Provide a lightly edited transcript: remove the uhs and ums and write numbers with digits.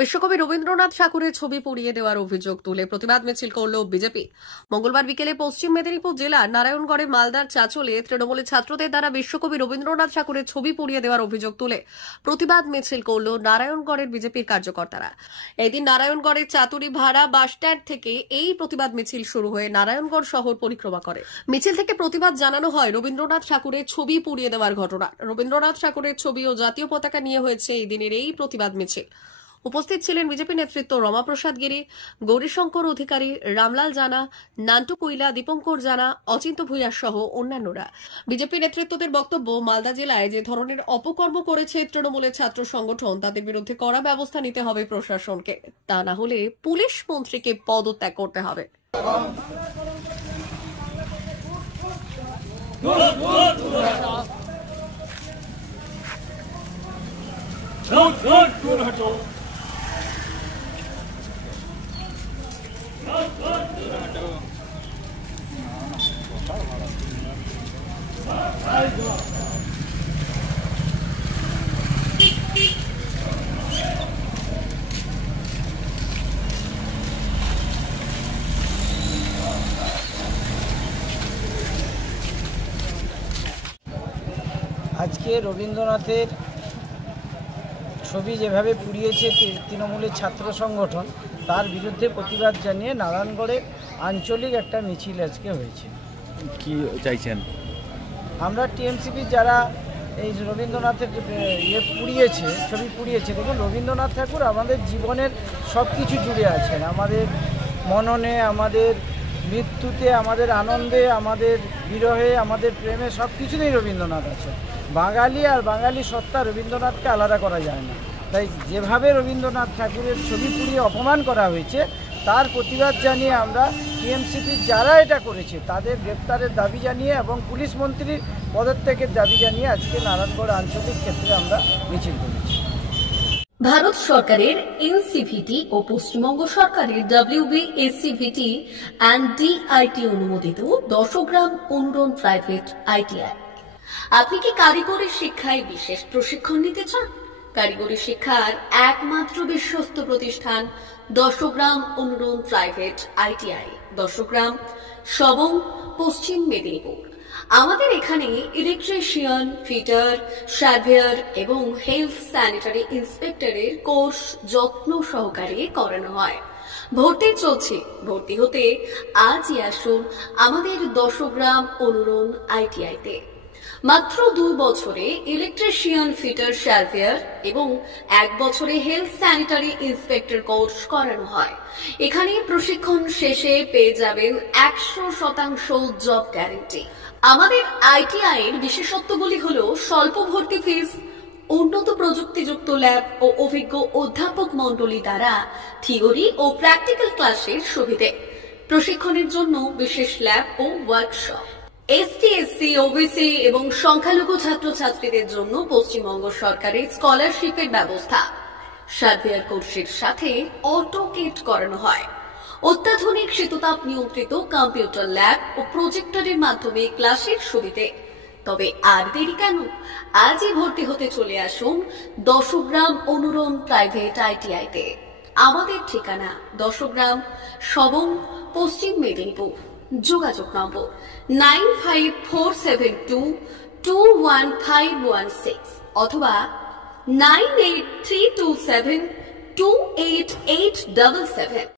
বিশ্বকবি রবীন্দ্রনাথ ঠাকুরের ছবি পুড়িয়ে দেওয়ার অভিযোগ তুলে প্রতিবাদ মিছিল করল বিজেপি। মঙ্গলবার বিকেলে পশ্চিম মেদিনীপুর জেলার নারায়ণগড়ে মালদার চাচলে তৃণমূলের ছাত্রদের দ্বারা বিশ্বকবি রবীন্দ্রনাথ ঠাকুরের ছবি পুড়িয়ে দেওয়ার অভিযোগ তুলে প্রতিবাদ মিছিল করল নারায়ণগড়ের বিজেপির কার্যকর্তারা। এদিন নারায়ণগড়ের চাতুরি ভাড়া বাসস্ট্যান্ড থেকে এই প্রতিবাদ মিছিল শুরু হয়ে নারায়ণগড় শহর পরিক্রমা করে। মিছিল থেকে প্রতিবাদ জানানো হয় রবীন্দ্রনাথ ঠাকুরের ছবি পুড়িয়ে দেওয়ার ঘটনা। রবীন্দ্রনাথ ঠাকুরের ছবি ও জাতীয় পতাকা নিয়ে হয়েছে এই দিনের এই প্রতিবাদ মিছিল। উপস্থিত ছিলেন বিজেপি নেতৃত্ব রমাপ্রসাদ গিরি, গৌরীশঙ্কর অধিকারী, রামলাল জানা, নান্টু কুইলা, দীপঙ্কর জানা, অচিন্ত ভূঁইয়া সহ অন্যান্যরা। বিজেপি নেতৃত্বদের বক্তব্য, মালদা জেলায় যে ধরনের অপকর্ম করেছে তৃণমূলের ছাত্র সংগঠন তাদের বিরুদ্ধে কড়া ব্যবস্থা নিতে হবে প্রশাসনকে, তা না হলে পুলিশ মন্ত্রীকে পদত্যাগ করতে হবে। আজকে রবীন্দ্রনাথের ছবি যেভাবে পুড়িয়েছে তৃণমূলের ছাত্র সংগঠন, তার বিরুদ্ধে প্রতিবাদ জানিয়ে নারায়ণগড়ে আঞ্চলিক একটা মিছিল আজকে হয়েছে। কি চাইছেন? আমরা টিএমসিপি যারা এই রবীন্দ্রনাথের পুড়িয়েছে, ছবি পুড়িয়েছে, দেখুন রবীন্দ্রনাথ ঠাকুর আমাদের জীবনের সব কিছু জুড়ে আছেন। আমাদের মননে, আমাদের মৃত্যুতে, আমাদের আনন্দে, আমাদের বিরহে, আমাদের প্রেমে, সব কিছুতেই রবীন্দ্রনাথ আছে। বাঙালি আর বাঙালি সত্তা রবীন্দ্রনাথকে আলাদা করা যায় না। তাই যেভাবে রবীন্দ্রনাথ ঠাকুরের ছবি পুড়িয়ে অপমান করা হয়েছে, তার প্রতিবাদ জানিয়ে আমরা টিএমসিপি যারা এটা করেছে তাদের গ্রেপ্তারের দাবি জানিয়ে এবং পুলিশ মন্ত্রীর পদত্যাগের দাবি জানিয়ে আজকে নারায়ণগড় আঞ্চলিক ক্ষেত্রে আমরা মিছিল করেছি। ভারত সরকারের এনসিভিটি ও পশ্চিমবঙ্গ সরকারের WBSCVT অ্যান্ড DIT অনুমোদিত 10 গ্রাম অনুরণ প্রাইভেট ITI। আপনি কি কারিগরি শিক্ষায় বিশেষ প্রশিক্ষণ নিতে চান? কারিগরি শিক্ষার একমাত্র বিশ্বস্ত প্রতিষ্ঠান 10 গ্রাম অনুরণ প্রাইভেট ITI, 10 গ্রাম, সবং, পশ্চিম মেদিনীপুর। আমাদের এখানে ইলেকট্রিশিয়ান, ফিটার, সার্ভেয়ার এবং হেলথ স্যানিটারি ইন্সপেক্টরের কোর্স যত্ন সহকারে করানো হয়। ভর্তি চলছে। ভর্তি হতে আজই আসুন আমাদের 10 গ্রাম অনুরণ ITI-তে। মাত্র 2 বছরে ইলেকট্রিশিয়ান, ফিটার, সার্ভেয়ার এবং 1 বছরে হেলথ স্যানিটারি ইন্সপেক্টর কোর্স করানো হয়। এখানে প্রশিক্ষণ শেষে পেয়ে যাবেন 100% জব গ্যারান্টি। আমাদের ITI এর বিশেষত্বগুলি হলো স্বল্প ভর্তি ফিস, উন্নত প্রযুক্তিযুক্ত ল্যাব ও অভিজ্ঞ অধ্যাপক মণ্ডলী দ্বারা থিওরি ও প্র্যাকটিক্যাল ক্লাসের সুবিধে, প্রশিক্ষণের জন্য বিশেষ ল্যাব ও ওয়ার্কশপ, ST, SC, OBC এবং সংখ্যালঘু ছাত্রছাত্রীদের জন্য পশ্চিমবঙ্গ সরকারের স্কলারশিপের ব্যবস্থা। সার্ভেয়ার কোর্সের সাথে অটোকেট করানো হয়। অত্যাধুনিক শীততাপ নিয়ন্ত্রিত কম্পিউটার ল্যাব ও প্রজেক্টরের মাধ্যমে ক্লাসের সুবিধে। তবে আর দেরি কেন? আজই ভর্তি হতে চলে আসুন 10 গ্রাম অনুরণ প্রাইভেট ITI-তে। আমাদের ঠিকানা 10 গ্রাম, সবং, পশ্চিম মেদিনীপুর। যোগাযোগ নম্বর 9547221516 অথবা 9832728877।